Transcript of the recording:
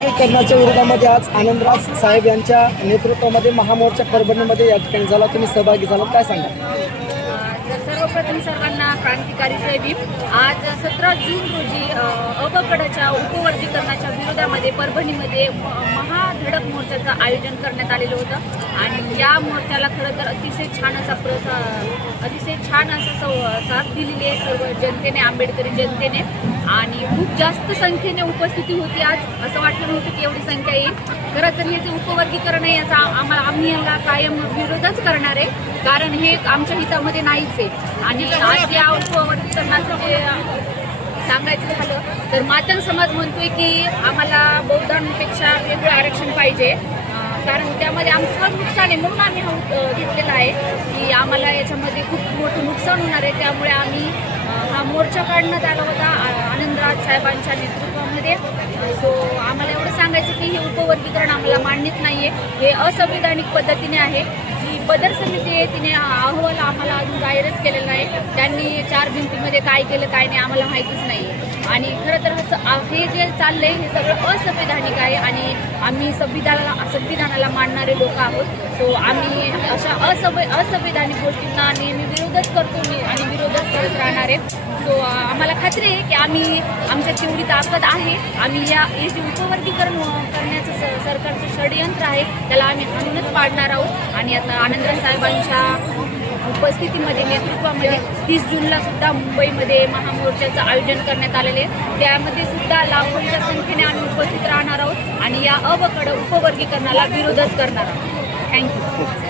करण्याच्या विरोधामध्ये आज आनंदराज साहेब यांच्या नेतृत्वामध्ये महामोर्चा परभणीमध्ये या ठिकाणी झाला. तुम्ही सहभागी झालात, काय सांगा? सर्वप्रथम सर्वांना क्रांतिकारी जय भीम. आज 17 जून रोजी अबकडच्या उपवर्गीकरणाच्या विरोधामध्ये परभणीमध्ये महाधडक मोर्चाचं आयोजन करण्यात आलेलं होतं आणि या मोर्चाला खरं तर अतिशय छान असा साथ दिलेली आहे सर्व जनतेने, आंबेडकरी जनतेने, आणि खूप जास्त संख्येने उपस्थिती होती. आज असं वाटलं नव्हतं की एवढी संख्या येईल. खरं तर हे जे उपवर्गीकरण आहे याचा आम्ही याला कायम विरोधच करणार आहे, कारण हे आमच्या हितामध्ये नाहीच आहे. आणि आज या उपवर्गीकरणाचं जे सांगायचं झालं तर मातंग समाज म्हणतोय की आम्हाला बौद्धांपेक्षा वेगळं आरक्षण पाहिजे, कारण त्यामध्ये आमचं नुकसान आहे, म्हणून आम्ही हा घेतलेला आहे की आम्हाला याच्यामध्ये खूप मोठं नुकसान होणार आहे. त्यामुळे आम्ही हा मोर्चा काढण्यात आला होता आनंदराज साहेबांच्या नेतृत्वामध्ये. सो आम्हाला एवढं सांगायचं की हे उपवर्गीकरण आम्हाला मान्यच नाही आहे, हे असंविधानिक पद्धतीने आहे. जी बदर समिती आहे तिने अहवाल आम्हाला अजून जाहीरच केलेला नाही. त्यांनी 4 भिंतीमध्ये काय केलं काय नाही आम्हाला माहितीच नाही आहे. आणि खरं तर हे जे चाललंय हे सगळं असंविधानिक आहे आणि आम्ही संविधानाला मानणारे लोक आहोत. सो आम्ही अशा असंविधानिक गोष्टींना नेहमी विरोधच करतो आणि विरोधच करत राहणार आहे. सो आम्हाला खात्री आहे की आम्ही आमच्या तेवढी ताकद आहे. आम्ही हे जे उपवर्गीकरण करण्याचं सरकारचं षडयंत्र आहे त्याला आम्ही हाणूनच पाडणार आहोत. आणि आता आनंदराज साहेबांच्या उपस्थितीमध्ये नेतृत्वामध्ये 30 जूनला सुद्धा मुंबईमध्ये महामोर्चाचं आयोजन करण्यात आलेले आहे. त्यामध्ये सुद्धा लाखोंच्या संख्येने आम्ही उपस्थित राहणार आहोत आणि या अबकड उपवर्गीकरणाला विरोधच करणार आहोत. थँक्यू.